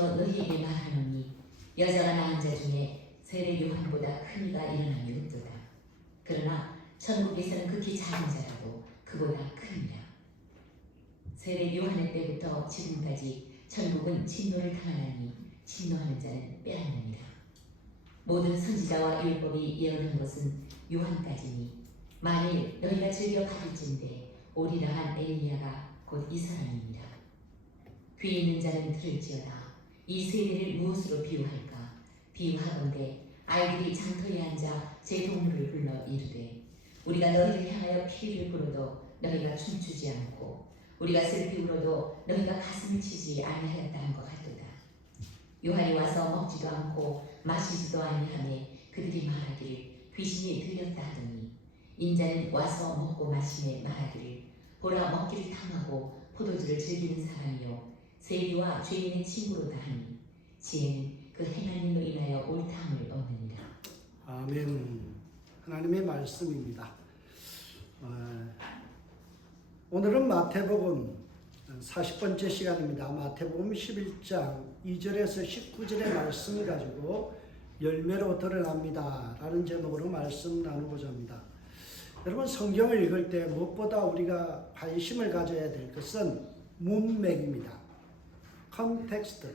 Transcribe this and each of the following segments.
너희에게 말하노니 여자가 낳은 자 중에 세례 요한보다 큰 이가 일어남이 없도다. 그러나 천국에서는 극히 작은 자라도 그보다 크니라. 세례 요한의 때부터 지금까지 천국은 진노를 당하나니 진노하는 자는 빼앗느니라. 모든 선지자와 율법이 예언한 것은 요한까지니 만일 너희가 즐겨 받을진대 오리라 한 엘리야가 곧 이 사람이니라. 귀 있는 자는 들을지어다. 이 세례를 무엇으로 비유할까? 비유하건대 아이들이 장터에 앉아 제 동물을 불러 이르되 우리가 너희를 향하여 피리를 불어도 너희가 춤추지 않고 우리가 슬피 울어도 너희가 가슴을 치지 아니하였다 한 것 같도다. 요한이 와서 먹지도 않고 마시지도 아니하며 그들이 말하기를 귀신이 들렸다 하더니 인자는 와서 먹고 마시며 말하기를 보라 먹기를 탐하고 포도주를 즐기는 사람이요 세리와 죄인의 친구로다 하니 지혜는 그 행한 일로 인하여 옳다함을 얻느니라. 아멘. 하나님의 말씀입니다. 오늘은 마태복음 40번째 시간입니다. 마태복음 11장 2절에서 19절의 말씀을 가지고 열매로 드러납니다 라는 제목으로 말씀 나누고자 합니다. 여러분, 성경을 읽을 때 무엇보다 우리가 관심을 가져야 될 것은 문맥입니다. 컨텍스트,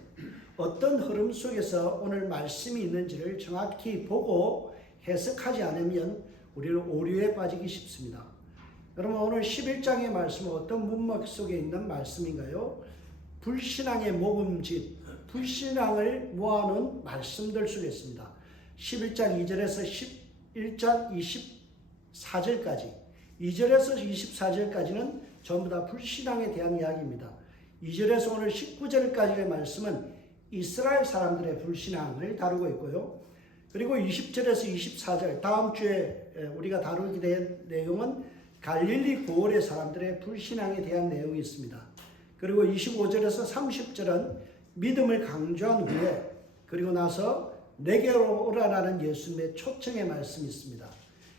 어떤 흐름 속에서 오늘 말씀이 있는지를 정확히 보고 해석하지 않으면 우리는 오류에 빠지기 쉽습니다. 여러분, 오늘 11장의 말씀은 어떤 문맥 속에 있는 말씀인가요? 불신앙의 모금집, 불신앙을 모아놓은 말씀들 속에 있습니다. 11장 2절에서 11장 24절까지, 2절에서 24절까지는 전부 다 불신앙에 대한 이야기입니다. 2절에서 오늘 19절까지의 말씀은 이스라엘 사람들의 불신앙을 다루고 있고요. 그리고 20절에서 24절, 다음 주에 우리가 다루게 된 내용은 갈릴리 고을의 사람들의 불신앙에 대한 내용이 있습니다. 그리고 25절에서 30절은 믿음을 강조한 후에 그리고 나서 내게로 오라라는 예수님의 초청의 말씀이 있습니다.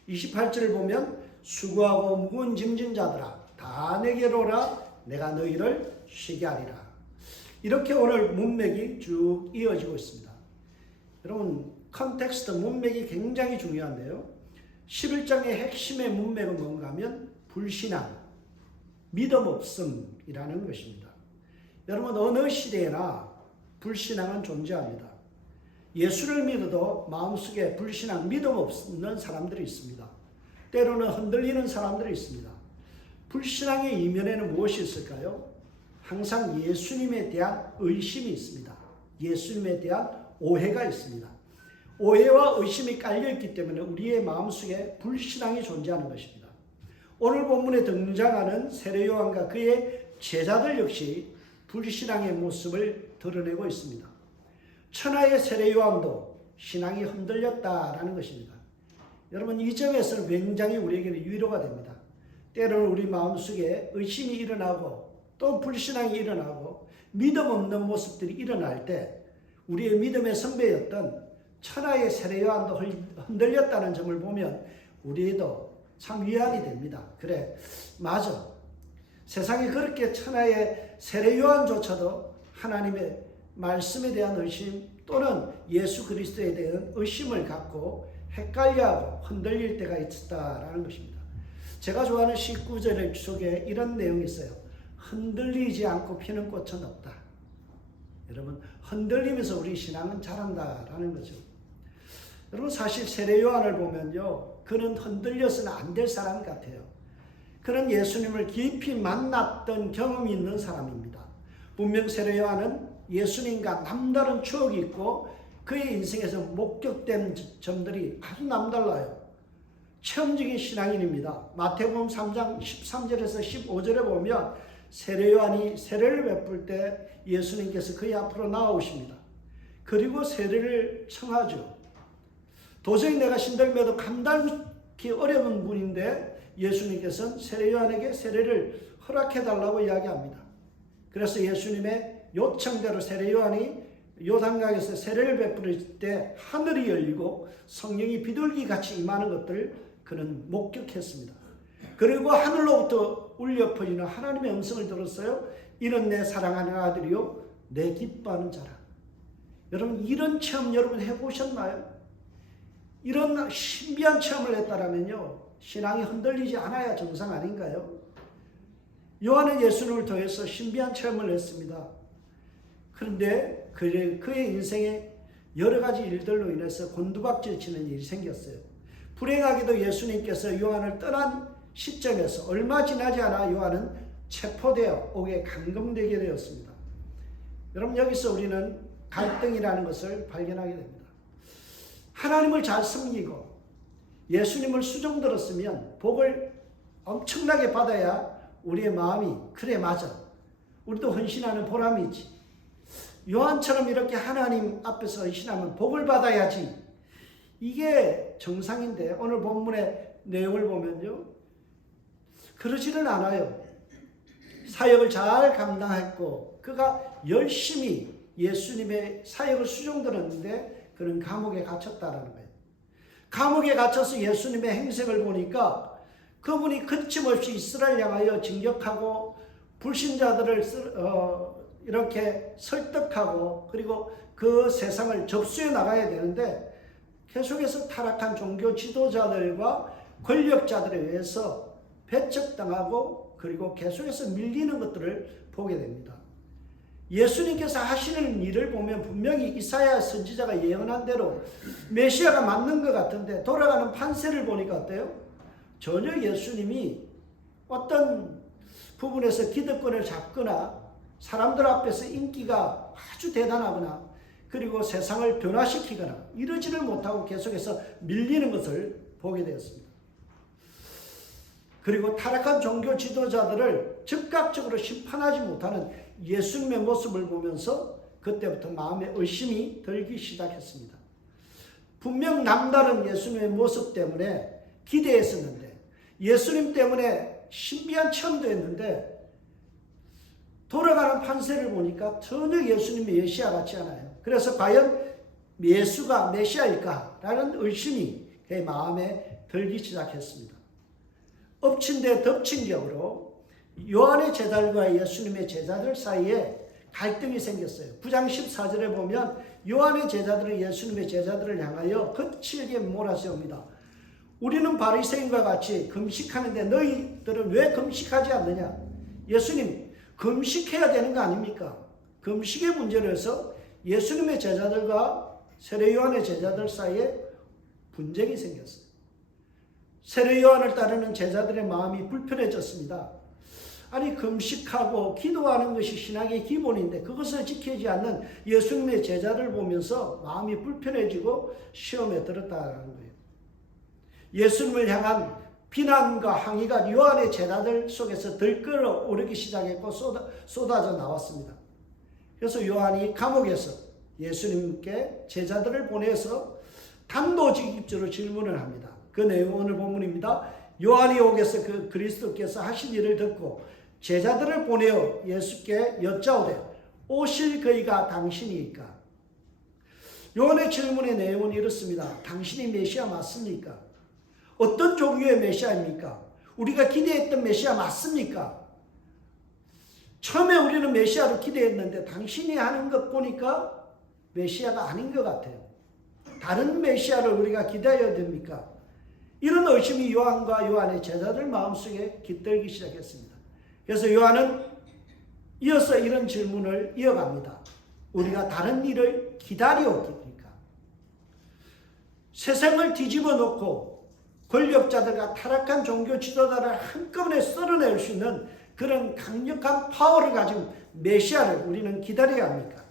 28절을 보면 수고하고 무거운 짐진 자들아 다 내게로 오라 내가 너희를 쉬게 하리라. 이렇게 오늘 문맥이 쭉 이어지고 있습니다. 여러분, 컨텍스트, 문맥이 굉장히 중요한데요. 11장의 핵심의 문맥은 뭔가 하면 불신앙, 믿음 없음이라는 것입니다. 여러분, 어느 시대에나 불신앙은 존재합니다. 예수를 믿어도 마음속에 불신앙, 믿음 없는 사람들이 있습니다. 때로는 흔들리는 사람들이 있습니다. 불신앙의 이면에는 무엇이 있을까요? 항상 예수님에 대한 의심이 있습니다. 예수님에 대한 오해가 있습니다. 오해와 의심이 깔려있기 때문에 우리의 마음속에 불신앙이 존재하는 것입니다. 오늘 본문에 등장하는 세례요한과 그의 제자들 역시 불신앙의 모습을 드러내고 있습니다. 천하의 세례요한도 신앙이 흔들렸다라는 것입니다. 여러분, 이 점에서는 굉장히 우리에게는 위로가 됩니다. 때로는 우리 마음속에 의심이 일어나고 또 불신앙이 일어나고 믿음 없는 모습들이 일어날 때 우리의 믿음의 선배였던 천하의 세례요한도 흔들렸다는 점을 보면 우리도 참 위안이 됩니다. 그래, 맞아. 세상에 그렇게 천하의 세례요한조차도 하나님의 말씀에 대한 의심 또는 예수 그리스도에 대한 의심을 갖고 헷갈려하고 흔들릴 때가 있었다라는 것입니다. 제가 좋아하는 19절 속에 이런 내용이 있어요. 흔들리지 않고 피는 꽃은 없다. 여러분, 흔들리면서 우리 신앙은 자란다라는 거죠. 여러분, 사실 세례요한을 보면요, 그는 흔들려서는 안 될 사람 같아요. 그는 예수님을 깊이 만났던 경험이 있는 사람입니다. 분명 세례요한은 예수님과 남다른 추억이 있고 그의 인생에서 목격된 점들이 아주 남달라요. 체험적인 신앙인입니다. 마태복음 3장 13절에서 15절에 보면 세례요한이 세례를 베풀 때 예수님께서 그의 앞으로 나오십니다. 그리고 세례를 청하죠. 도저히 내가 신들매도 감당하기 어려운 분인데 예수님께서는 세례요한에게 세례를 허락해달라고 이야기합니다. 그래서 예수님의 요청대로 세례요한이 요단강에서 세례를 베풀을 때 하늘이 열리고 성령이 비둘기같이 임하는 것들을 그는 목격했습니다. 그리고 하늘로부터 울려 퍼지는 하나님의 음성을 들었어요. 이는 내 사랑하는 아들이요 내 기뻐하는 자라. 여러분 이런 체험 여러분 해보셨나요? 이런 신비한 체험을 했다라면요 신앙이 흔들리지 않아야 정상 아닌가요? 요한은 예수님을 통해서 신비한 체험을 했습니다. 그런데 그의 인생에 여러 가지 일들로 인해서 곤두박질 치는 일이 생겼어요. 불행하게도 예수님께서 요한을 떠난 시점에서 얼마 지나지 않아 요한은 체포되어 옥에 감금되게 되었습니다. 여러분 여기서 우리는 갈등이라는 것을 발견하게 됩니다. 하나님을 잘 섬기고 예수님을 수종들었으면 복을 엄청나게 받아야 우리의 마음이 그래 맞아 우리도 헌신하는 보람이 있지. 요한처럼 이렇게 하나님 앞에서 헌신하면 복을 받아야지. 이게 정상인데 오늘 본문의 내용을 보면요 그러지는 않아요. 사역을 잘 감당했고 그가 열심히 예수님의 사역을 수종들었는데 그는 감옥에 갇혔다라는 거예요. 감옥에 갇혀서 예수님의 행색을 보니까 그분이 거침없이 이스라엘 향하여 진격하고 불신자들을 이렇게 설득하고 그리고 그 세상을 접수해 나가야 되는데 계속해서 타락한 종교 지도자들과 권력자들에 의해서 배척당하고 그리고 계속해서 밀리는 것들을 보게 됩니다. 예수님께서 하시는 일을 보면 분명히 이사야 선지자가 예언한 대로 메시아가 맞는 것 같은데 돌아가는 판세를 보니까 어때요? 전혀 예수님이 어떤 부분에서 기득권을 잡거나 사람들 앞에서 인기가 아주 대단하거나 그리고 세상을 변화시키거나 이러지를 못하고 계속해서 밀리는 것을 보게 되었습니다. 그리고 타락한 종교 지도자들을 즉각적으로 심판하지 못하는 예수님의 모습을 보면서 그때부터 마음에 의심이 들기 시작했습니다. 분명 남다른 예수님의 모습 때문에 기대했었는데 예수님 때문에 신비한 체험도 했는데 돌아가는 판세를 보니까 전혀 예수님의 메시아 같지 않아요. 그래서 과연 예수가 메시아일까? 라는 의심이 그의 마음에 들기 시작했습니다. 엎친 데 덮친 격으로 요한의 제자들과 예수님의 제자들 사이에 갈등이 생겼어요. 9장 14절에 보면 요한의 제자들은 예수님의 제자들을 향하여 거칠게 몰아세웁니다. 우리는 바리새인과 같이 금식하는데 너희들은 왜 금식하지 않느냐? 예수님 금식해야 되는 거 아닙니까? 금식의 문제로 해서 예수님의 제자들과 세례 요한의 제자들 사이에 분쟁이 생겼어요. 세례 요한을 따르는 제자들의 마음이 불편해졌습니다. 아니 금식하고 기도하는 것이 신앙의 기본인데 그것을 지키지 않는 예수님의 제자를 보면서 마음이 불편해지고 시험에 들었다는 거예요. 예수님을 향한 비난과 항의가 요한의 제자들 속에서 들끓어 오르기 시작했고 쏟아져 나왔습니다. 그래서 요한이 감옥에서 예수님께 제자들을 보내서 단도직입적으로 질문을 합니다. 그 내용은 오늘 본문입니다. 요한이 옥에서 그 그리스도께서 하신 일을 듣고 제자들을 보내어 예수께 여짜오되 오실 그이가 당신이니까? 요한의 질문의 내용은 이렇습니다. 당신이 메시아 맞습니까? 어떤 종류의 메시아입니까? 우리가 기대했던 메시아 맞습니까? 처음에 우리는 메시아를 기대했는데 당신이 하는 것 보니까 메시아가 아닌 것 같아요. 다른 메시아를 우리가 기다려야 됩니까? 이런 의심이 요한과 요한의 제자들 마음속에 깃들기 시작했습니다. 그래서 요한은 이어서 이런 질문을 이어갑니다. 우리가 다른 일을 기다려옵니까? 세상을 뒤집어 놓고 권력자들과 타락한 종교 지도자를 한꺼번에 썰어낼 수 있는 그런 강력한 파워를 가진 메시아를 우리는 기다려야 합니까?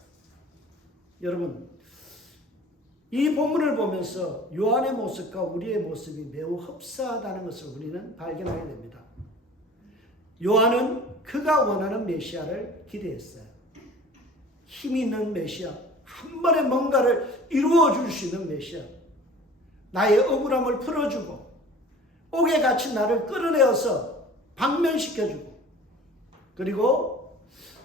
여러분, 이 본문을 보면서 요한의 모습과 우리의 모습이 매우 흡사하다는 것을 우리는 발견하게 됩니다. 요한은 그가 원하는 메시아를 기대했어요. 힘 있는 메시아, 한 번에 뭔가를 이루어 줄 수 있는 메시아, 나의 억울함을 풀어주고 옥에 갇힌 나를 끌어내어서 방면시켜주고 그리고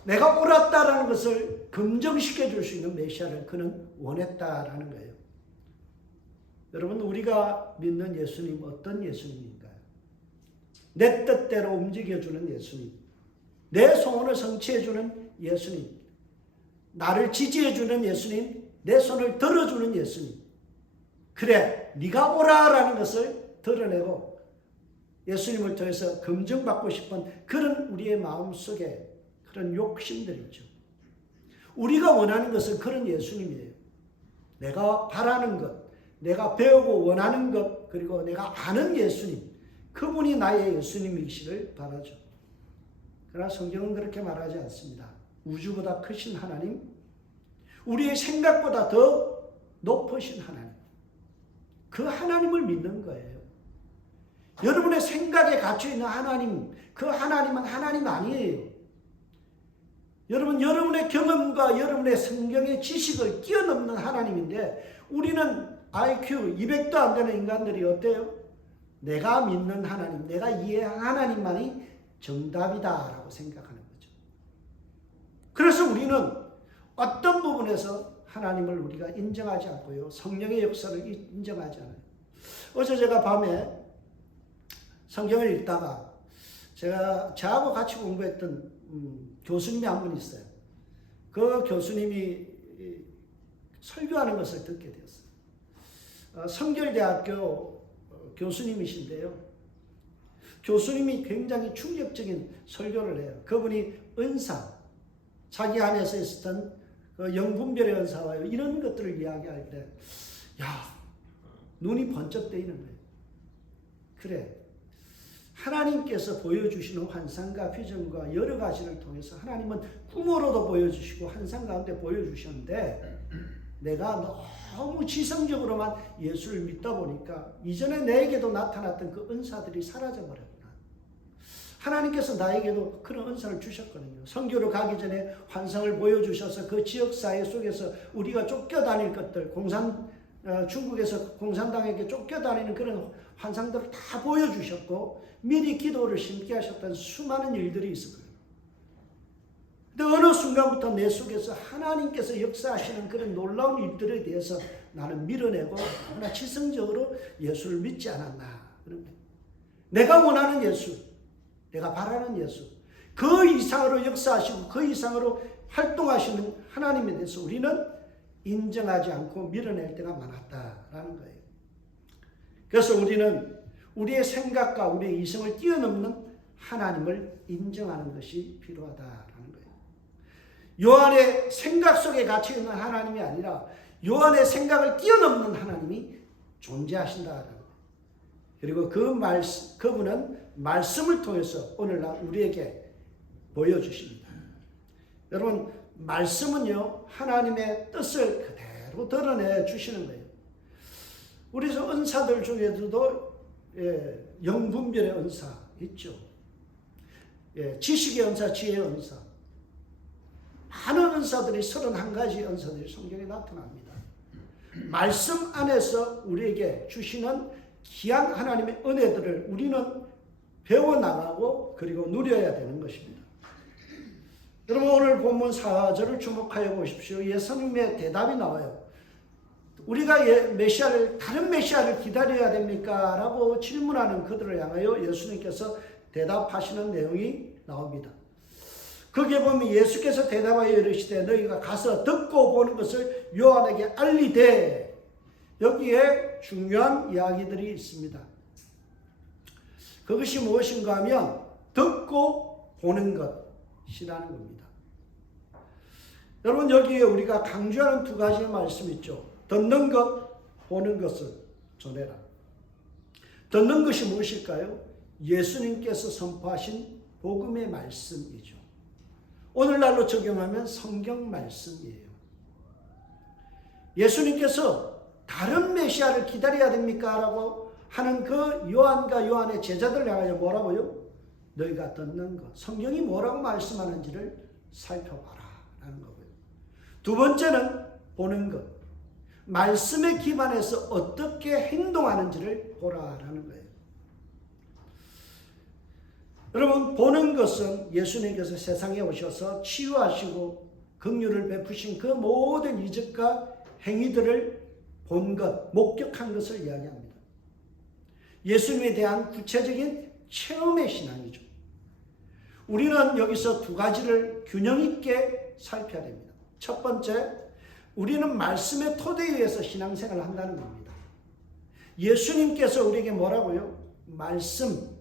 내가 옳았다라는 것을 검증시켜 줄 수 있는 메시아를 그는 원했다라는 거예요. 여러분, 우리가 믿는 예수님 어떤 예수님인가요? 내 뜻대로 움직여주는 예수님, 내 소원을 성취해주는 예수님, 나를 지지해주는 예수님, 내 손을 들어주는 예수님. 그래, 네가 오라라는 것을 드러내고 예수님을 통해서 검증받고 싶은 그런 우리의 마음속에 그런 욕심들이죠. 우리가 원하는 것은 그런 예수님이에요. 내가 바라는 것, 내가 배우고 원하는 것, 그리고 내가 아는 예수님, 그분이 나의 예수님이시를 바라죠. 그러나 성경은 그렇게 말하지 않습니다. 우주보다 크신 하나님, 우리의 생각보다 더 높으신 하나님, 그 하나님을 믿는 거예요. 여러분의 생각에 갇혀있는 하나님, 그 하나님은 하나님 아니에요. 여러분의 경험과 여러분의 성경의 지식을 뛰어넘는 하나님인데, 우리는 IQ 200도 안 되는 인간들이 어때요? 내가 믿는 하나님, 내가 이해한 하나님만이 정답이다라고 생각하는 거죠. 그래서 우리는 어떤 부분에서 하나님을 우리가 인정하지 않고요, 성령의 역사를 인정하지 않아요. 어제 제가 밤에 성경을 읽다가 저하고 같이 공부했던 교수님이 한 분 있어요. 그 교수님이 설교하는 것을 듣게 되었어요. 성결대학교 교수님이신데요. 교수님이 굉장히 충격적인 설교를 해요. 그분이 은사, 자기 안에서 있었던 그 영분별의 은사와 이런 것들을 이야기할 때, 눈이 번쩍 뜨이는 거예요. 그래, 하나님께서 보여주시는 환상과 비전과 여러 가지를 통해서 하나님은 꿈으로도 보여주시고 환상 가운데 보여주셨는데, 내가 너무 지성적으로만 예수를 믿다 보니까 이전에 내게도 나타났던 그 은사들이 사라져버렸구나. 하나님께서 나에게도 그런 은사를 주셨거든요. 선교로 가기 전에 환상을 보여주셔서 그 지역사회 속에서 우리가 쫓겨다닐 것들, 중국에서 공산당에게 쫓겨다니는 그런 환상들을 다 보여주셨고, 미리 기도를 심게 하셨던 수많은 일들이 있을 거예요. 근데 어느 순간부터 내 속에서 하나님께서 역사하시는 그런 놀라운 일들에 대해서 나는 밀어내고 너무나 지성적으로 예수를 믿지 않았나. 내가 원하는 예수, 내가 바라는 예수, 그 이상으로 역사하시고 그 이상으로 활동하시는 하나님에 대해서 우리는 인정하지 않고 밀어낼 때가 많았다라는 거예요. 그래서 우리는 우리의 생각과 우리의 이성을 뛰어넘는 하나님을 인정하는 것이 필요하다라는 거예요. 요한의 생각 속에 갇혀있는 하나님이 아니라 요한의 생각을 뛰어넘는 하나님이 존재하신다라는 거예요. 그리고 그분은 말씀을 통해서 오늘날 우리에게 보여주십니다. 여러분, 말씀은요, 하나님의 뜻을 그대로 드러내 주시는 거예요. 우리 은사들 중에도 영분별의 은사 있죠. 지식의 은사, 지혜의 은사. 많은 은사들이 31가지 은사들이 성경에 나타납니다. 말씀 안에서 우리에게 주시는 귀한 하나님의 은혜들을 우리는 배워나가고 그리고 누려야 되는 것입니다. 여러분, 오늘 본문 4절을 주목하여 보십시오. 예수님의 대답이 나와요. 우리가 다른 메시아를 기다려야 됩니까? 라고 질문하는 그들을 향하여 예수님께서 대답하시는 내용이 나옵니다. 거기에 보면 예수께서 대답하여 이르시되 너희가 가서 듣고 보는 것을 요한에게 알리되, 여기에 중요한 이야기들이 있습니다. 그것이 무엇인가 하면 듣고 보는 것이라는 겁니다. 여러분, 여기에 우리가 강조하는 두 가지의 말씀이 있죠. 듣는 것, 보는 것을 전해라. 듣는 것이 무엇일까요? 예수님께서 선포하신 복음의 말씀이죠. 오늘날로 적용하면 성경 말씀이에요. 예수님께서 다른 메시아를 기다려야 됩니까? 라고 하는 그 요한과 요한의 제자들을 향하여 뭐라고요? 너희가 듣는 것, 성경이 뭐라고 말씀하는지를 살펴봐라 라는 거고요. 두 번째는 보는 것, 말씀에 기반해서 어떻게 행동하는지를 보라라는 거예요. 여러분, 보는 것은 예수님께서 세상에 오셔서 치유하시고 긍휼을 베푸신 그 모든 이적과 행위들을 본 것, 목격한 것을 이야기합니다. 예수님에 대한 구체적인 체험의 신앙이죠. 우리는 여기서 두 가지를 균형 있게 살펴야 됩니다. 첫 번째, 우리는 말씀의 토대 위에서 신앙생활을 한다는 겁니다. 예수님께서 우리에게 뭐라고요? 말씀,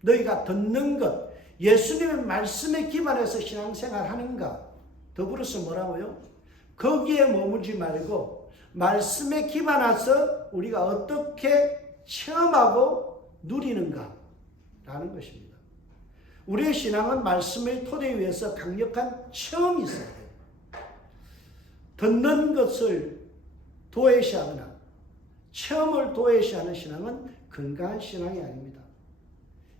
너희가 듣는 것, 예수님의 말씀에 기반해서 신앙생활 하는가? 더불어서 뭐라고요? 거기에 머물지 말고 말씀에 기반해서 우리가 어떻게 체험하고 누리는가? 라는 것입니다. 우리의 신앙은 말씀의 토대 위에서 강력한 체험이 있어야 돼요. 듣는 것을 도외시하거나 체험을 도외시하는 신앙은 건강한 신앙이 아닙니다.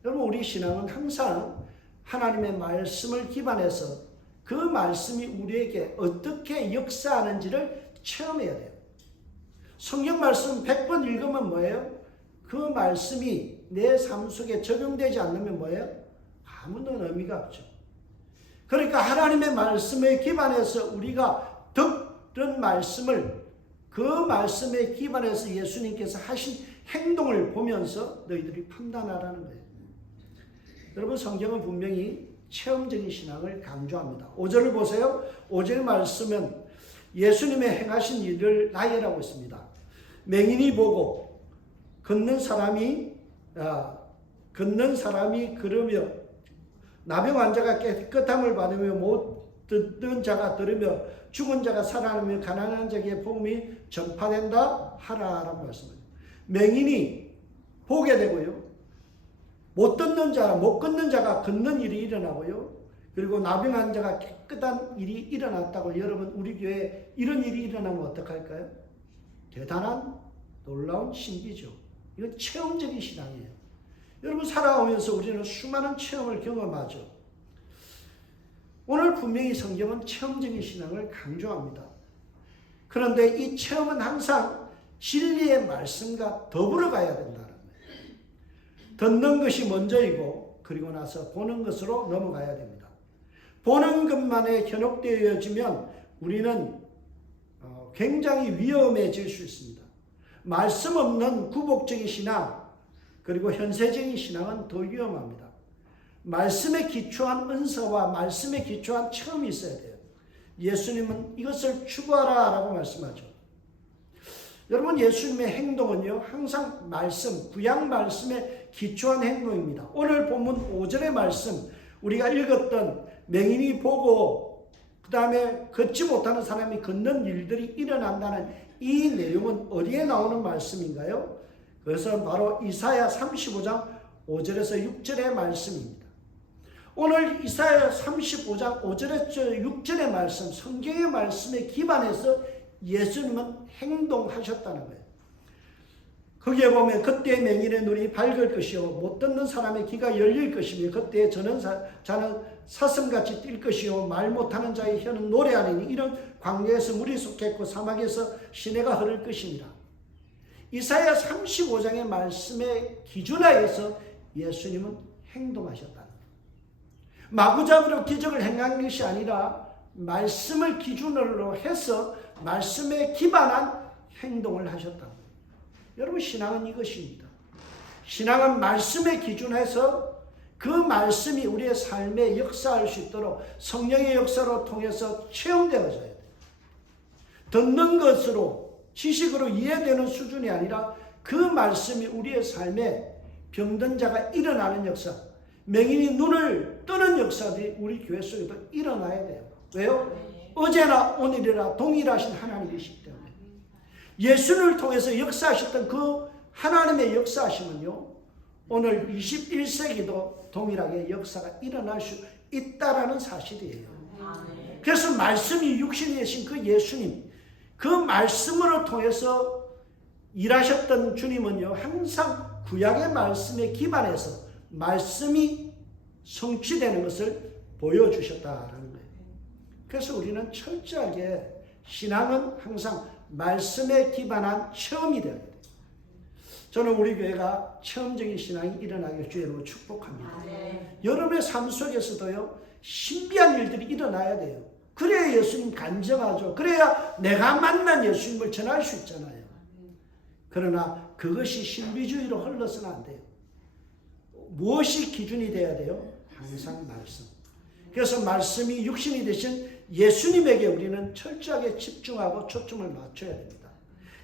여러분, 우리 신앙은 항상 하나님의 말씀을 기반해서 그 말씀이 우리에게 어떻게 역사하는지를 체험해야 돼요. 성경 말씀 100번 읽으면 뭐예요? 그 말씀이 내 삶 속에 적용되지 않으면 뭐예요? 아무런 의미가 없죠. 그러니까 하나님의 말씀에 기반해서 우리가 듣는 말씀을 그 말씀에 기반해서 예수님께서 하신 행동을 보면서 너희들이 판단하라는 거예요. 여러분, 성경은 분명히 체험적인 신앙을 강조합니다. 5절을 보세요. 5절 말씀은 예수님의 행하신 일을 나열하고 있습니다. 맹인이 보고 걷는 사람이 걸으며 나병 환자가 깨끗함을 받으며 못 듣는 자가 들으며 죽은 자가 살아나며 가난한 자에게 복음이 전파된다 하라라고 말씀합니다. 맹인이 보게 되고요. 못 걷는 자가 걷는 일이 일어나고요. 그리고 나병 환자가 깨끗한 일이 일어났다고. 여러분, 우리 교회에 이런 일이 일어나면 어떡할까요? 대단한 놀라운 신비죠. 이건 체험적인 신앙이에요. 여러분, 살아오면서 우리는 수많은 체험을 경험하죠. 오늘 분명히 성경은 체험적인 신앙을 강조합니다. 그런데 이 체험은 항상 진리의 말씀과 더불어 가야 된다는 거예요. 듣는 것이 먼저이고 그리고 나서 보는 것으로 넘어가야 됩니다. 보는 것만에 현혹되어지면 우리는 굉장히 위험해질 수 있습니다. 말씀 없는 구복적인 신앙 그리고 현세적인 신앙은 더 위험합니다. 말씀에 기초한 은사와 말씀에 기초한 체험이 있어야 돼요. 예수님은 이것을 추구하라 라고 말씀하죠. 여러분, 예수님의 행동은요 항상 말씀, 구약 말씀에 기초한 행동입니다. 오늘 본문 5절의 말씀, 우리가 읽었던 맹인이 보고 그 다음에 걷지 못하는 사람이 걷는 일들이 일어난다는 이 내용은 어디에 나오는 말씀인가요? 그것은 바로 이사야 35장 5절에서 6절의 말씀입니다. 오늘 이사야 35장 5절에서 6절의 말씀, 성경의 말씀에 기반해서 예수님은 행동하셨다는 거예요. 거기에 보면 그때 맹인의 눈이 밝을 것이요 못 듣는 사람의 귀가 열릴 것이며 그때 자는 사슴같이 뛸 것이요 말 못하는 자의 혀는 노래하리니 이런 광야에서 물이 솟겠고 사막에서 시내가 흐를 것이니라. 이사야 35장의 말씀에 기준하여서 예수님은 행동하셨다는 거예요. 마구잡이로 기적을 행한 것이 아니라 말씀을 기준으로 해서 말씀에 기반한 행동을 하셨다는 거예요. 여러분, 신앙은 이것입니다. 신앙은 말씀에 기준해서 그 말씀이 우리의 삶에 역사할 수 있도록 성령의 역사로 통해서 체험되어져야 돼요. 듣는 것으로 지식으로 이해되는 수준이 아니라 그 말씀이 우리의 삶에 병든 자가 일어나는 역사, 맹인이 눈을 뜨는 역사들이 우리 교회 속에도 일어나야 돼요. 왜요? 어제나 오늘이라 동일하신 하나님이시기 때문에. 예수를 통해서 역사하셨던 그 하나님의 역사하심은요, 오늘 21세기도 동일하게 역사가 일어날 수 있다라는 사실이에요. 그래서 말씀이 육신이 되신 그 예수님, 그 말씀으로 통해서 일하셨던 주님은요, 항상 구약의 말씀에 기반해서 말씀이 성취되는 것을 보여주셨다라는 거예요. 그래서 우리는 철저하게 신앙은 항상 말씀에 기반한 체험이 되어야 돼요. 저는 우리 교회가 체험적인 신앙이 일어나길 주의로 축복합니다. 여러분의 삶 속에서도요, 신비한 일들이 일어나야 돼요. 그래야 예수님 간증하죠. 그래야 내가 만난 예수님을 전할 수 있잖아요. 그러나 그것이 신비주의로 흘러서는 안 돼요. 무엇이 기준이 돼야 돼요? 항상 말씀. 그래서 말씀이 육신이 되신 예수님에게 우리는 철저하게 집중하고 초점을 맞춰야 됩니다.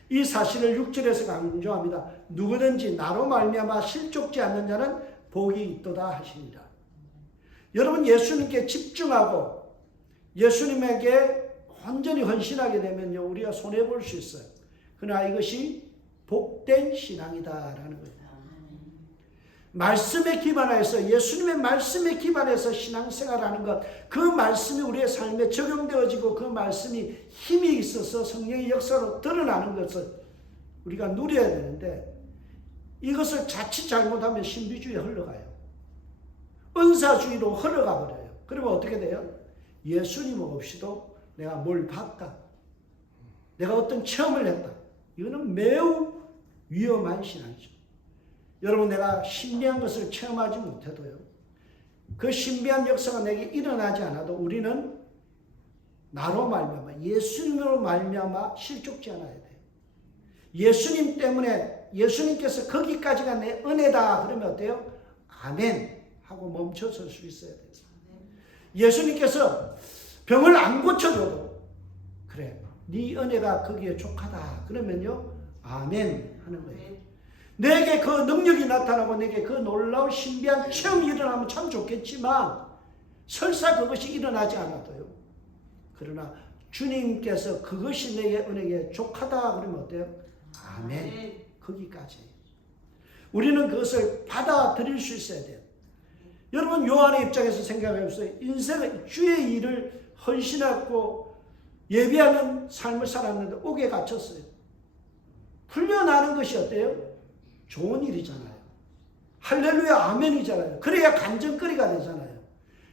이 사실을 6절에서 강조합니다. 누구든지 나로 말미암아 실족지 않는 자는 복이 있도다 하십니다. 여러분, 예수님께 집중하고 예수님에게 완전히 헌신하게 되면요, 우리가 손해볼 수 있어요. 그러나 이것이 복된 신앙이다라는 거예요. 말씀에 기반해서, 예수님의 말씀에 기반해서 신앙생활하는 것, 그 말씀이 우리의 삶에 적용되어지고 그 말씀이 힘이 있어서 성령의 역사로 드러나는 것을 우리가 누려야 되는데, 이것을 자칫 잘못하면 신비주의에 흘러가요. 은사주의로 흘러가 버려요. 그러면 어떻게 돼요? 예수님 없이도 내가 뭘 봤다, 내가 어떤 체험을 했다. 이거는 매우 위험한 신앙이죠. 여러분, 내가 신비한 것을 체험하지 못해도요, 그 신비한 역사가 내게 일어나지 않아도 우리는 나로 말미암아, 예수님으로 말미암아 실족지 않아야 돼요. 예수님 때문에, 예수님께서 거기까지가 내 은혜다 그러면 어때요? 아멘 하고 멈춰설 수 있어야 돼요. 예수님께서 병을 안 고쳐줘도 그래, 네 은혜가 거기에 족하다 그러면요, 아멘 하는 거예요. 내게 그 능력이 나타나고 내게 그 놀라운 신비한 체험이 일어나면 참 좋겠지만 설사 그것이 일어나지 않아도요, 그러나 주님께서 그것이 내게 은혜에 족하다 그러면 어때요? 아멘. 거기까지 우리는 그것을 받아들일 수 있어야 돼요. 여러분, 요한의 입장에서 생각해 보세요. 인생의 주의 일을 헌신하고 예비하는 삶을 살았는데 옥에 갇혔어요. 풀려나는 것이 어때요? 좋은 일이잖아요. 할렐루야 아멘이잖아요. 그래야 간증거리가 되잖아요.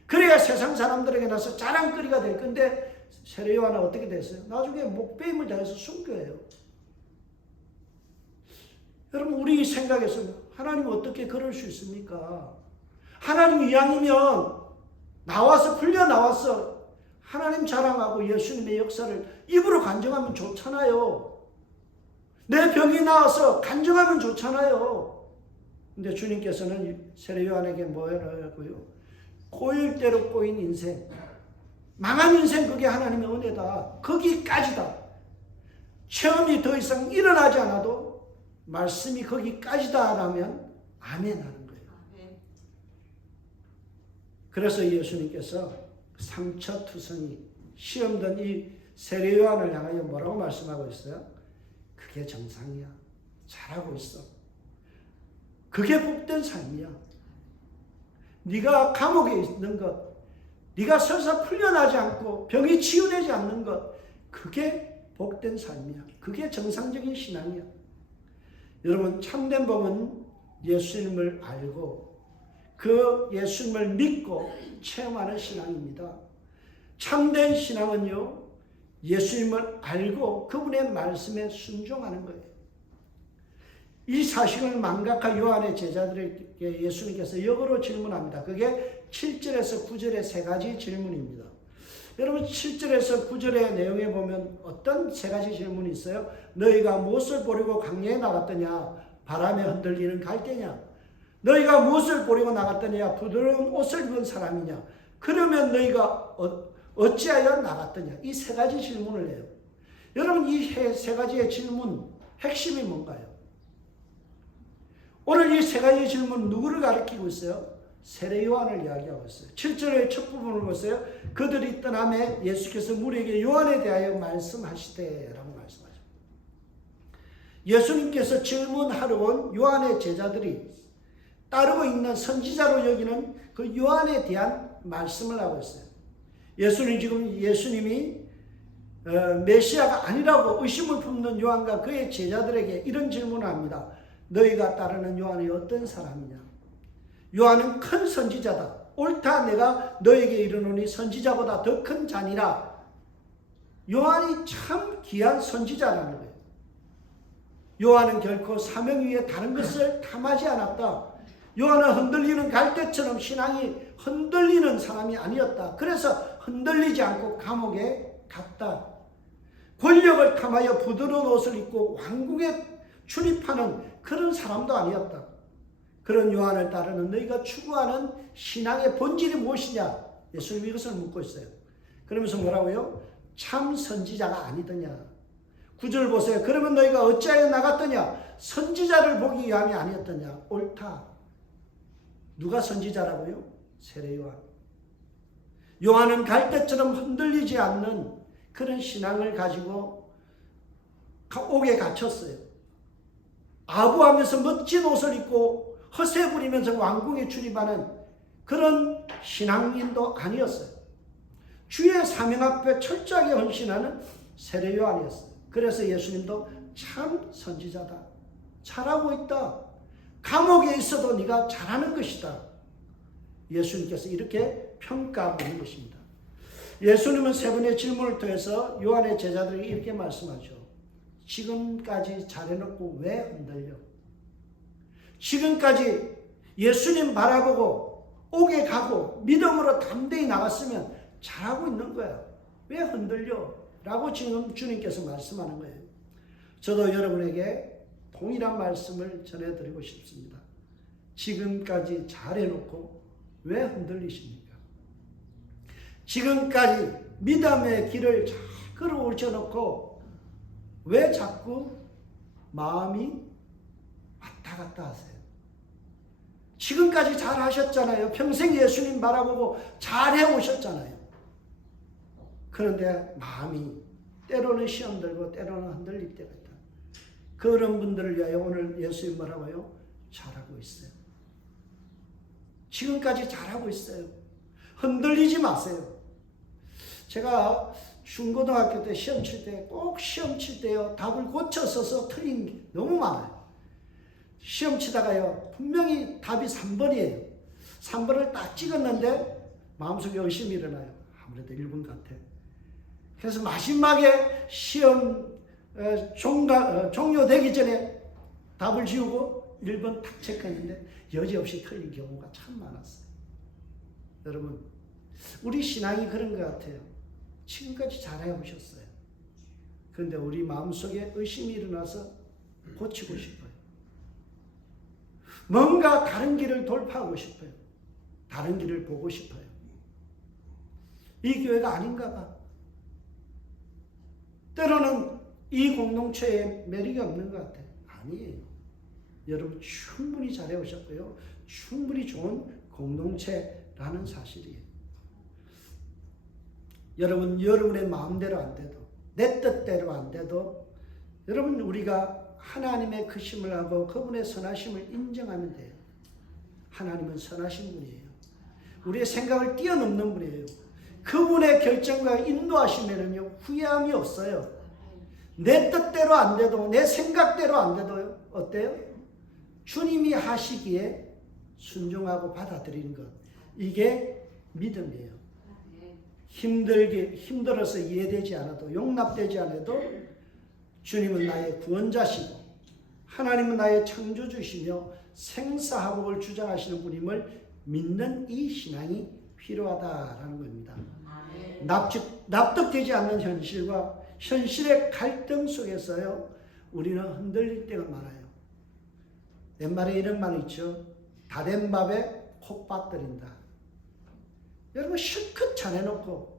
그래야 세상 사람들에게 나서 자랑거리가 될 건데, 세례 요한은 어떻게 됐어요? 나중에 목배임을 당해서 순교해요. 여러분, 우리 생각에서는 하나님은 어떻게 그럴 수 있습니까? 하나님 이왕이면 나와서, 풀려 나와서 하나님 자랑하고 예수님의 역사를 입으로 간증하면 좋잖아요. 내 병이 나와서 간증하면 좋잖아요. 근데 주님께서는 세례 요한에게 뭐라고요? 꼬일 대로 꼬인 인생, 망한 인생, 그게 하나님의 은혜다. 거기까지다. 체험이 더 이상 일어나지 않아도 말씀이 거기까지다라면 아멘 하는 거예요. 그래서 예수님께서 상처투성이 시험던 이 세례 요한을 향하여 뭐라고 말씀하고 있어요? 그게 정상이야. 잘하고 있어. 그게 복된 삶이야. 네가 감옥에 있는 것, 네가 설사 풀려나지 않고 병이 치유되지 않는 것, 그게 복된 삶이야. 그게 정상적인 신앙이야. 여러분, 참된 복은 예수님을 알고 그 예수님을 믿고 체험하는 신앙입니다. 참된 신앙은요, 예수님을 알고 그분의 말씀에 순종하는 거예요. 이 사실을 망각한 요한의 제자들에게 예수님께서 역으로 질문합니다. 그게 7절에서 9절의 세 가지 질문입니다. 여러분, 7절에서 9절의 내용에 보면 어떤 세 가지 질문이 있어요? 너희가 무엇을 보려고 광야에 나갔더냐? 바람에 흔들리는 갈대냐? 너희가 무엇을 보려고 나갔더냐? 부드러운 옷을 입은 사람이냐? 그러면 너희가 어찌하여 나갔더냐? 이 세 가지 질문을 해요. 여러분, 이 세 가지의 질문 핵심이 뭔가요? 오늘 이 세 가지 질문 누구를 가리키고 있어요? 세례 요한을 이야기하고 있어요. 7절의 첫 부분을 보세요. 그들이 떠남에 예수께서 무리에게 요한에 대하여 말씀하시되 라고 말씀하죠. 예수님께서 질문하러 온 요한의 제자들이 따르고 있는 선지자로 여기는 그 요한에 대한 말씀을 하고 있어요. 예수님이 메시아가 아니라고 의심을 품는 요한과 그의 제자들에게 이런 질문을 합니다. 너희가 따르는 요한이 어떤 사람이냐? 요한은 큰 선지자다. 옳다, 내가 너에게 이르노니 선지자보다 더 큰 자니라. 요한이 참 귀한 선지자라는 거예요. 요한은 결코 사명 위에 다른 것을 탐하지 않았다. 요한은 흔들리는 갈대처럼 신앙이 흔들리는 사람이 아니었다. 그래서 흔들리지 않고 감옥에 갔다. 권력을 탐하여 부드러운 옷을 입고 왕국에 출입하는 그런 사람도 아니었다. 그런 요한을 따르는 너희가 추구하는 신앙의 본질이 무엇이냐? 예수님이 이것을 묻고 있어요. 그러면서 뭐라고요? 참 선지자가 아니더냐. 9절 보세요. 그러면 너희가 어찌하여 나갔더냐? 선지자를 보기 위함이 아니었더냐? 옳다. 누가 선지자라고요? 세례 요한. 요한은 갈대처럼 흔들리지 않는 그런 신앙을 가지고 옥에 갇혔어요. 아부하면서 멋진 옷을 입고 허세 부리면서 왕궁에 출입하는 그런 신앙인도 아니었어요. 주의 사명 앞에 철저하게 헌신하는 세례 요한이었어요. 그래서 예수님도 참 선지자다. 잘하고 있다. 감옥에 있어도 네가 잘하는 것이다. 예수님께서 이렇게 평가하고 있는 것입니다. 예수님은 세 번의 질문을 통해서 요한의 제자들에게 이렇게 말씀하죠. 지금까지 잘해놓고 왜 흔들려? 지금까지 예수님 바라보고 옥에 가고 믿음으로 담대히 나갔으면 잘하고 있는 거야. 왜 흔들려? 라고 지금 주님께서 말씀하는 거예요. 저도 여러분에게 동일한 말씀을 전해드리고 싶습니다. 지금까지 잘해놓고 왜 흔들리십니까? 지금까지 믿음의 길을 잘 걸어오셔놓고 왜 자꾸 마음이 왔다 갔다 하세요? 지금까지 잘 하셨잖아요. 평생 예수님 바라보고 잘 해오셨잖아요. 그런데 마음이 때로는 시험 들고 때로는 흔들릴 때가 있다. 그런 분들을 위하여 오늘 예수님 뭐라고요? 잘하고 있어요. 지금까지 잘하고 있어요. 흔들리지 마세요. 제가 중고등학교 때 시험 칠 때 꼭 시험 칠 때요 답을 고쳐 써서 틀린 게 너무 많아요. 시험 치다가요 분명히 답이 3번이에요. 3번을 딱 찍었는데 마음속에 의심이 일어나요. 아무래도 1번 같아. 그래서 마지막에 시험 종료되기 전에 답을 지우고 1번 딱 체크했는데 여지없이 틀린 경우가 참 많았어요. 여러분, 우리 신앙이 그런 것 같아요. 지금까지 잘해 오셨어요. 그런데 우리 마음속에 의심이 일어나서 고치고 싶어요. 뭔가 다른 길을 돌파하고 싶어요. 다른 길을 보고 싶어요. 이 교회가 아닌가 봐. 때로는 이 공동체에 매력이 없는 것 같아요. 아니에요. 여러분 충분히 잘해 오셨고요. 충분히 좋은 공동체라는 사실이에요. 여러분, 여러분의 마음대로 안 돼도, 내 뜻대로 안 돼도, 여러분, 우리가 하나님의 크심을 하고 그분의 선하심을 인정하면 돼요. 하나님은 선하신 분이에요. 우리의 생각을 뛰어넘는 분이에요. 그분의 결정과 인도하시면은요, 후회함이 없어요. 내 뜻대로 안 돼도, 내 생각대로 안 돼도요, 어때요? 주님이 하시기에 순종하고 받아들이는 것. 이게 믿음이에요. 힘들어서 이해되지 않아도, 용납되지 않아도 주님은 나의 구원자시고 하나님은 나의 창조주시며 생사화복을 주장하시는 분임을 믿는 이 신앙이 필요하다라는 겁니다. 납득되지 않는 현실과 현실의 갈등 속에서요, 우리는 흔들릴 때가 많아요. 옛말에 이런 말이 있죠. 다 된 밥에 콕 빠뜨린다. 여러분 실컷 잘해놓고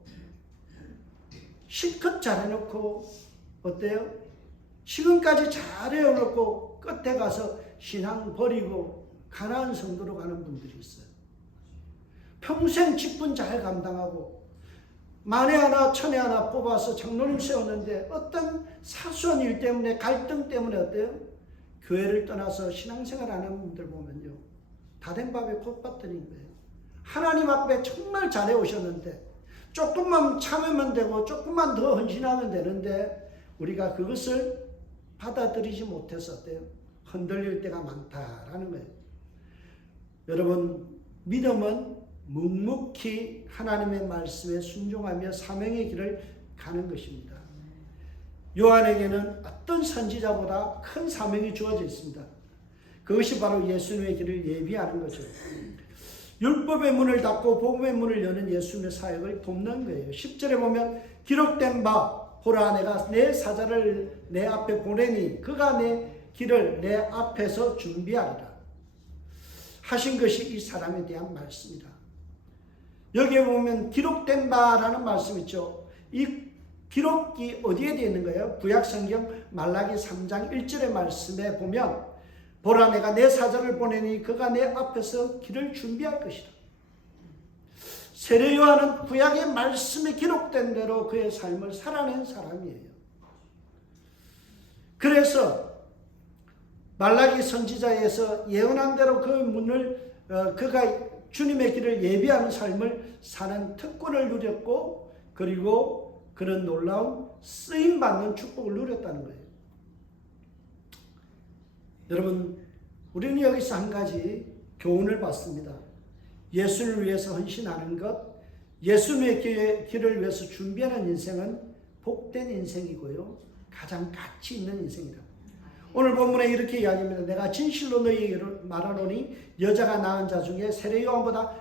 어때요? 지금까지 잘해놓고 끝에 가서 신앙 버리고 가난한 성도로 가는 분들이 있어요. 평생 직분 잘 감당하고 만에 하나 천에 하나 뽑아서 장로님 세웠는데 어떤 사소한 일 때문에 갈등 때문에 어때요? 교회를 떠나서 신앙생활 하는 분들 보면요, 다 된 밥에 콕 빠뜨린 거예요. 하나님 앞에 정말 잘해 오셨는데 조금만 참으면 되고 조금만 더 헌신하면 되는데 우리가 그것을 받아들이지 못해서 어때요? 흔들릴 때가 많다라는 거예요. 여러분, 믿음은 묵묵히 하나님의 말씀에 순종하며 사명의 길을 가는 것입니다. 요한에게는 어떤 선지자보다 큰 사명이 주어져 있습니다. 그것이 바로 예수님의 길을 예비하는 거죠. 율법의 문을 닫고 복음의 문을 여는 예수님의 사역을 돕는 거예요. 10절에 보면 기록된 바 보라 내가 내 사자를 내 앞에 보내니 그가 내 길을 내 앞에서 준비하리라 하신 것이 이 사람에 대한 말씀이다. 여기에 보면 기록된 바라는 말씀 있죠. 이 기록이 어디에 되어 있는 거예요? 구약성경 말라기 3장 1절의 말씀에 보면 보라 내가 내 사자를 보내니 그가 내 앞에서 길을 준비할 것이다. 세례 요한은 구약의 말씀에 기록된 대로 그의 삶을 살아낸 사람이에요. 그래서 말라기 선지자에서 예언한 대로 그 문을 그가 주님의 길을 예비하는 삶을 사는 특권을 누렸고 그리고 그런 놀라운 쓰임받는 축복을 누렸다는 거예요. 여러분 우리는 여기서 한 가지 교훈을 받습니다. 예수를 위해서 헌신하는 것, 예수님의 길을 위해서 준비하는 인생은 복된 인생이고요. 가장 가치 있는 인생이다. 오늘 본문에 이렇게 이야기합니다. 내가 진실로 너희에게 말하노니 여자가 낳은 자 중에 세례 요한보다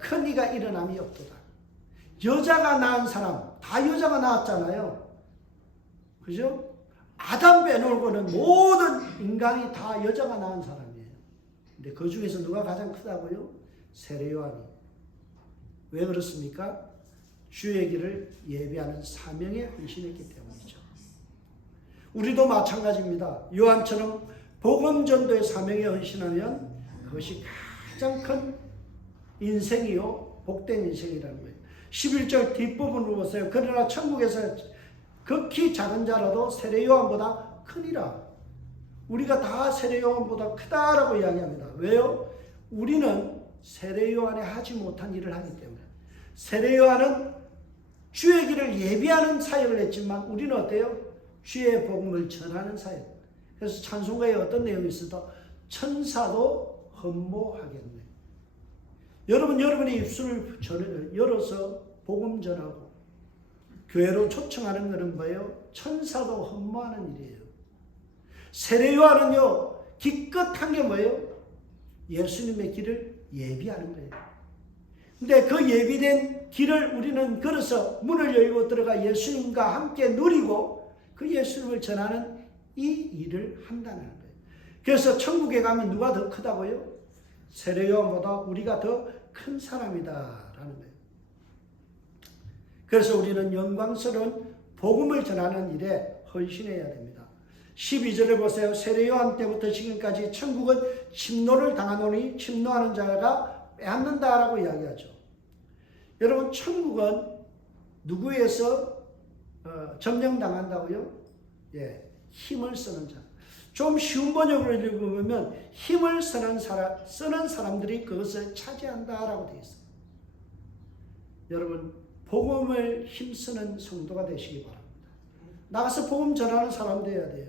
큰 이가 일어남이 없도다. 여자가 낳은 사람, 다 여자가 낳았잖아요. 그죠? 아담 빼놓고는 모든 인간이 다 여자가 낳은 사람이에요. 근데 그 중에서 누가 가장 크다고요? 세례 요한이. 왜 그렇습니까? 주의 길을 예비하는 사명에 헌신했기 때문이죠. 우리도 마찬가지입니다. 요한처럼 복음 전도의 사명에 헌신하면 그것이 가장 큰 인생이요 복된 인생이라는 거예요. 11절 뒷부분을 보세요. 그러나 천국에서 극히 작은 자라도 세례 요한보다 크니라. 우리가 다 세례 요한보다 크다라고 이야기합니다. 왜요? 우리는 세례 요한이 하지 못한 일을 하기 때문에. 세례 요한은 주의 길을 예비하는 사역을 했지만 우리는 어때요? 주의 복음을 전하는 사역. 그래서 찬송가에 어떤 내용이 있어도 천사도 흠모하겠네. 여러분의 입술을 열어서 복음 전하고 교회로 초청하는 것은 뭐예요? 천사도 흠모하는 일이에요. 세례 요한은요 기껏한 게 뭐예요? 예수님의 길을 예비하는 거예요. 근데 그 예비된 길을 우리는 걸어서 문을 열고 들어가 예수님과 함께 누리고 그 예수님을 전하는 이 일을 한다는 거예요. 그래서 천국에 가면 누가 더 크다고요? 세례 요한보다 우리가 더 큰 사람이다라는 거예요. 그래서 우리는 영광스러운 복음을 전하는 일에 헌신해야 됩니다. 12절을 보세요. 세례 요한 때부터 지금까지 천국은 침노를 당하노니 침노하는 자가 빼앗는다라고 이야기하죠. 여러분 천국은 누구에서 점령당한다고요? 예, 힘을 쓰는 자. 좀 쉬운 번역으로 읽어보면 힘을 쓰는 사람들이 그것을 차지한다라고 되어 있어요. 여러분 복음을 힘쓰는 성도가 되시기 바랍니다. 나가서 복음 전하는 사람 되어야 돼요.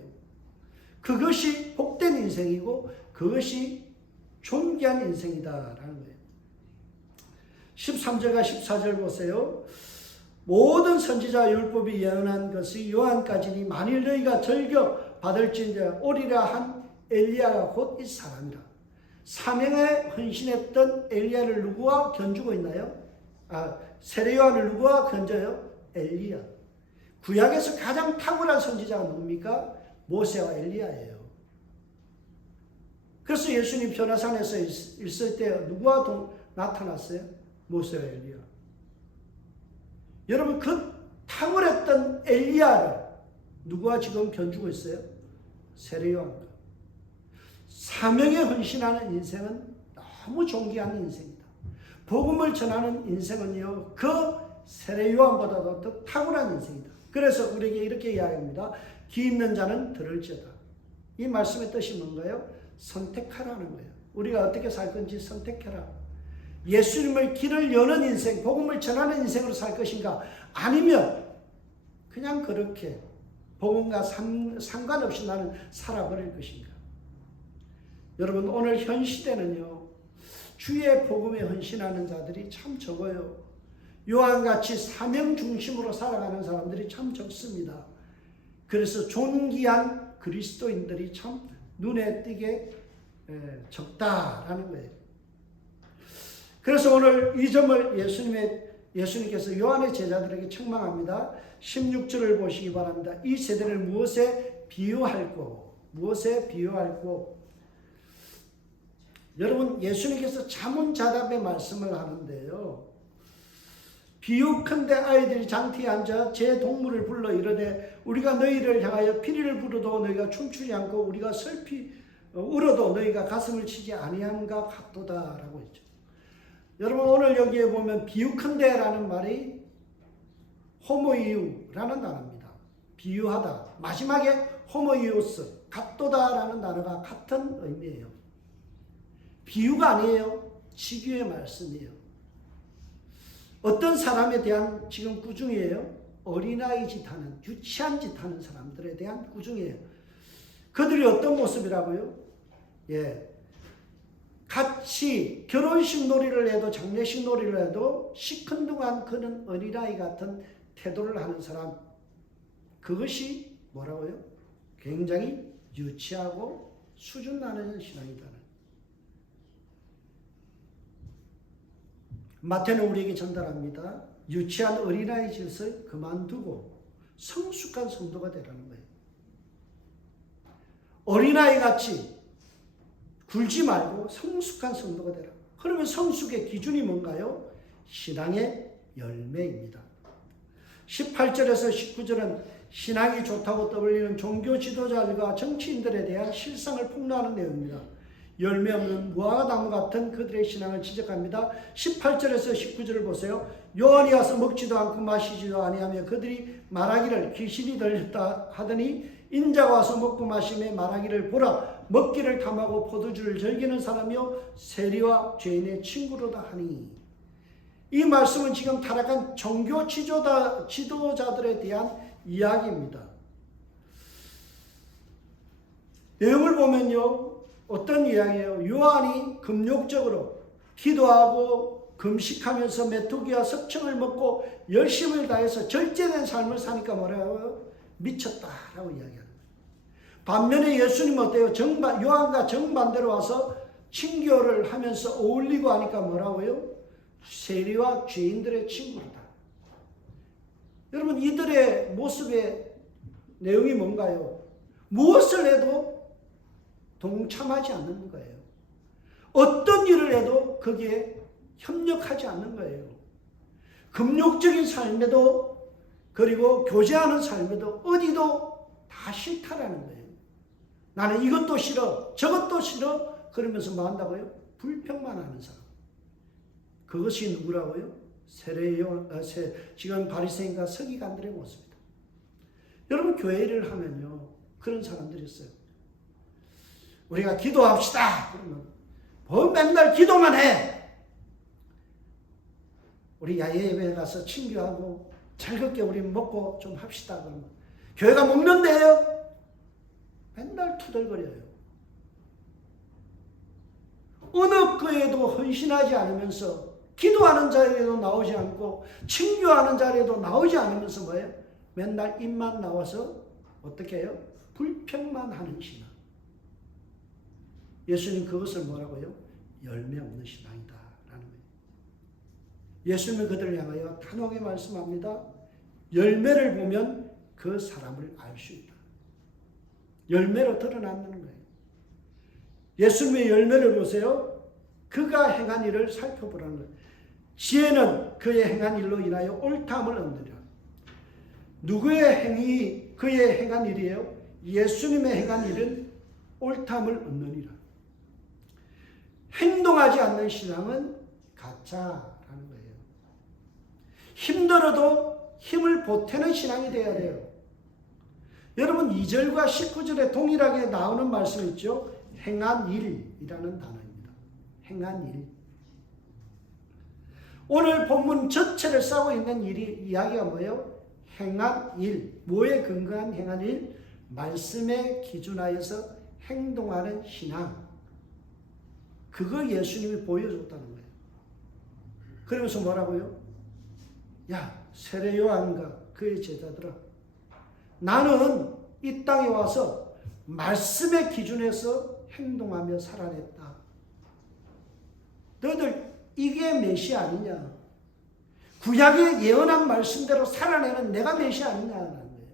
그것이 복된 인생이고 그것이 존귀한 인생이다라는 거예요. 13절과 14절 보세요. 모든 선지자 율법이 예언한 것이 요한까지니 만일 너희가 즐겨 받을진대 오리라 한 엘리야가 곧 이 사람이라. 사명에 헌신했던 엘리야를 누구와 견주고 있나요? 세례 요한을 누구와 견져요? 엘리야. 구약에서 가장 탁월한 선지자가 누굽니까? 모세와 엘리야예요. 그래서 예수님 변화산에서 있을 때 누구와 나타났어요? 모세와 엘리야. 여러분 그 탁월했던 엘리야를 누구와 지금 견주고 있어요? 세례 요한과. 사명에 헌신하는 인생은 너무 존귀한 인생이다. 복음을 전하는 인생은요 그 세례 요한보다도 더 탁월한 인생이다. 그래서 우리에게 이렇게 이야기합니다. 귀 있는 자는 들을지어다. 이 말씀의 뜻이 뭔가요? 선택하라는 거예요. 우리가 어떻게 살 건지 선택해라. 예수님의 길을 여는 인생, 복음을 전하는 인생으로 살 것인가? 아니면 그냥 그렇게 복음과 상관없이 나는 살아버릴 것인가? 여러분 오늘 현 시대는요 주의 복음에 헌신하는 자들이 참 적어요. 요한같이 사명 중심으로 살아가는 사람들이 참 적습니다. 그래서 존귀한 그리스도인들이 참 눈에 띄게 적다라는 거예요. 그래서 오늘 이 점을 예수님께서 요한의 제자들에게 책망합니다. 16절을 보시기 바랍니다. 이 세대를 무엇에 비유할꼬? 무엇에 비유할꼬? 여러분 예수님께서 자문자답의 말씀을 하는데요. 비유컨대 아이들이 장터에 앉아 제 동물을 불러 이르되 우리가 너희를 향하여 피리를 부르도 너희가 춤추지 않고 우리가 슬피 울어도 너희가 가슴을 치지 아니함과 같도다라고 했죠. 여러분 오늘 여기에 보면 비유컨대라는 말이 호모이우라는 단어입니다. 비유하다. 마지막에 호모이우스 같도다라는 단어가 같은 의미예요. 비유가 아니에요. 직유의 말씀이에요. 어떤 사람에 대한 지금 꾸중이에요. 어린아이 짓하는 유치한 짓하는 사람들에 대한 꾸중이에요. 그들이 어떤 모습이라고요? 예, 같이 결혼식 놀이를 해도 장례식 놀이를 해도 시큰둥한 그런 어린아이 같은 태도를 하는 사람, 그것이 뭐라고요? 굉장히 유치하고 수준 낮은 신앙이다. 마태는 우리에게 전달합니다. 유치한 어린아이 짓을 그만두고 성숙한 성도가 되라는 거예요. 어린아이 같이 굴지 말고 성숙한 성도가 되라. 그러면 성숙의 기준이 뭔가요? 신앙의 열매입니다. 18절에서 19절은 신앙이 좋다고 떠벌리는 종교 지도자들과 정치인들에 대한 실상을 폭로하는 내용입니다. 열매 없는 무화과나무 같은 그들의 신앙을 지적합니다. 18절에서 19절을 보세요. 요한이 와서 먹지도 않고 마시지도 아니하며 그들이 말하기를 귀신이 들렸다 하더니 인자가 와서 먹고 마시며 말하기를 보라 먹기를 탐하고 포도주를 즐기는 사람이요 세리와 죄인의 친구로다 하니. 이 말씀은 지금 타락한 종교 지도자들에 대한 이야기입니다. 내용을 보면요 어떤 이야기예요? 요한이 금욕적으로 기도하고 금식하면서 메뚜기와 석청을 먹고 열심을 다해서 절제된 삶을 사니까 뭐라고요? 미쳤다라고 이야기하는 거예요. 반면에 예수님은 어때요? 요한과 정반대로 와서 친교를 하면서 어울리고 하니까 뭐라고요? 세리와 죄인들의 친구다. 여러분 이들의 모습의 내용이 뭔가요? 무엇을 해도 동참하지 않는 거예요. 어떤 일을 해도 거기에 협력하지 않는 거예요. 금욕적인 삶에도 그리고 교제하는 삶에도 어디도 다 싫다라는 거예요. 나는 이것도 싫어 저것도 싫어 그러면서 뭐 한다고요? 불평만 하는 사람. 그것이 누구라고요? 지금 바리새인과 서기관들의 모습이다. 여러분 교회 일을 하면요 그런 사람들이 있어요. 우리가 기도합시다 그러면 뭐 맨날 기도만 해. 우리 야외 예배에 가서 친교하고 즐겁게 우리 먹고 좀 합시다 그러면 교회가 먹는데요 맨날 투덜거려요. 어느 교회도 헌신하지 않으면서 기도하는 자리에도 나오지 않고 친교하는 자리에도 나오지 않으면서 뭐예요? 맨날 입만 나와서 어떻게 해요? 불평만 하는 신앙. 예수님 그것을 뭐라고요? 열매 없는 신앙이다 라는 거예요. 예수님은 그들을 향하여 단호하게 말씀합니다. 열매를 보면 그 사람을 알 수 있다. 열매로 드러나는 거예요. 예수님의 열매를 보세요. 그가 행한 일을 살펴보라는 거예요. 지혜는 그의 행한 일로 인하여 옳다함을 얻느니라. 누구의 그의 행한 일이에요? 예수님의 행한 일은 옳다함을 얻느니라. 행동하지 않는 신앙은 가짜라는 거예요. 힘들어도 힘을 보태는 신앙이 되어야 돼요. 여러분 2절과 19절에 동일하게 나오는 말씀이 있죠. 행한 일이라는 단어입니다. 행한 일. 오늘 본문 전체를 싸고 있는 이야기가 뭐예요? 행한 일. 뭐에 근거한 행한 일? 말씀에 기준하여서 행동하는 신앙. 그걸 예수님이 보여줬다는 거예요. 그러면서 뭐라고요? 야, 세례 요한과 그의 제자들아, 나는 이 땅에 와서 말씀의 기준에서 행동하며 살아냈다. 너희들 이게 메시아 아니냐? 구약의 예언한 말씀대로 살아내는 내가 메시아 아니냐는 거예요.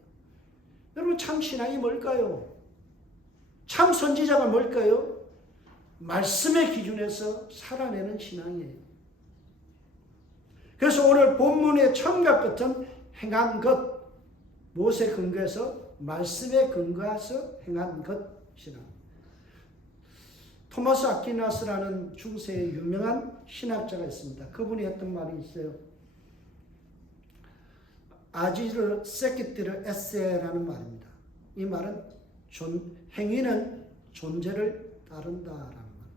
여러분 참 신앙이 뭘까요? 참 선지자가 뭘까요? 말씀의 기준에서 살아내는 신앙이에요. 그래서 오늘 본문의 처음과 끝은 행한 것, 무엇에 근거해서? 말씀에 근거해서 행한 것이라. 토마스 아퀴나스라는 중세의 유명한 신학자가 있습니다. 그분이 했던 말이 있어요. 아지르 세키티르 에세라는 말입니다. 이 말은 행위는 존재를 따른다라는 말.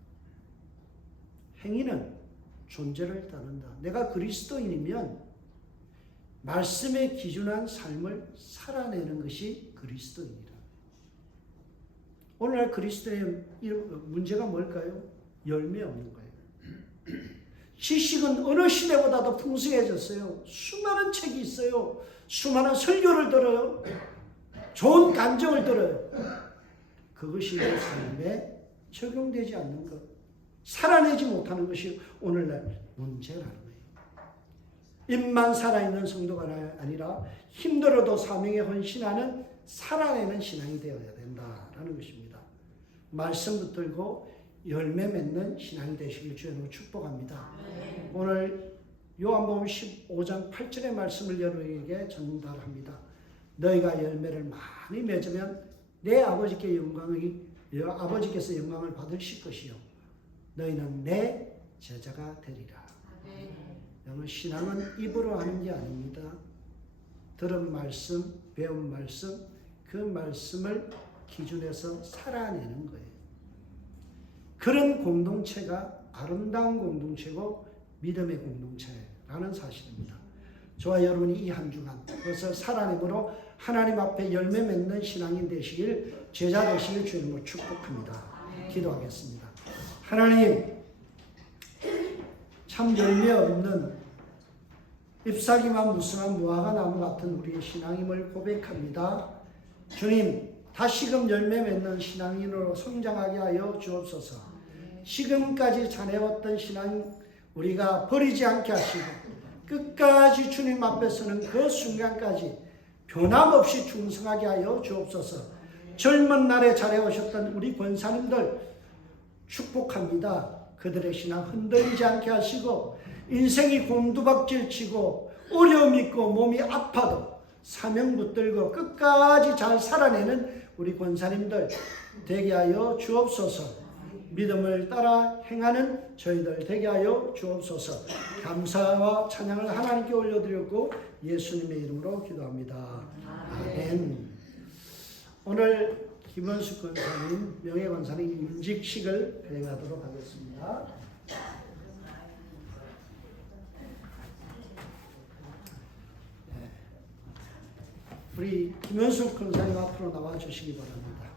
행위는 존재를 따른다. 내가 그리스도인이면 말씀에 기준한 삶을 살아내는 것이 그리스도인이다. 오늘날 그리스도의 문제가 뭘까요? 열매 없는 거예요. 지식은 어느 시대보다도 풍성해졌어요. 수많은 책이 있어요. 수많은 설교를 들어요. 좋은 간증을 들어요. 그것이 내 삶에 적용되지 않는 것, 살아내지 못하는 것이 오늘날 문제라는 거예요. 입만 살아있는 성도가 아니라 힘들어도 사명에 헌신하는 살아내는 신앙이 되어야 된다라는 것입니다. 말씀 붙들고 열매 맺는 신앙이 되시길 주님으로 축복합니다. 오늘 요한복음 15장 8절의 말씀을 여러분에게 전달합니다. 너희가 열매를 많이 맺으면 내 아버지께서 영광을 받으실 것이요 너희는 내 제자가 되리라. 여러분, 신앙은 입으로 하는 게 아닙니다. 들은 말씀, 배운 말씀, 그 말씀을 기준해서 살아내는 거예요. 그런 공동체가 아름다운 공동체고 믿음의 공동체라는 사실입니다. 저와 여러분이 이 한 주간 그것을 살아내므로 하나님 앞에 열매 맺는 신앙인 되시길, 제자 되시길 주님으로 축복합니다. 기도하겠습니다. 하나님, 참 열매 없는 잎사귀만 무성한 무화과 나무 같은 우리의 신앙임을 고백합니다. 주님, 다시금 열매 맺는 신앙인으로 성장하게 하여 주옵소서. 지금까지 자네왔던 신앙 우리가 버리지 않게 하시고 끝까지 주님 앞에 서는 그 순간까지 변함없이 충성하게 하여 주옵소서. 젊은 날에 잘해오셨던 우리 권사님들 축복합니다. 그들의 신앙 흔들리지 않게 하시고 인생이 곤두박질 치고 어려움 있고 몸이 아파도 사명 붙들고 끝까지 잘 살아내는 우리 권사님들 되게 하여 주옵소서. 믿음을 따라 행하는 저희들 되게 하여 주옵소서. 감사와 찬양을 하나님께 올려드렸고 예수님의 이름으로 기도합니다. 아멘. 오늘 김원숙 권사님, 명예권사님 임직식을 진행하도록 하겠습니다. 우리 김원숙 권사님 앞으로 나와 주시기 바랍니다.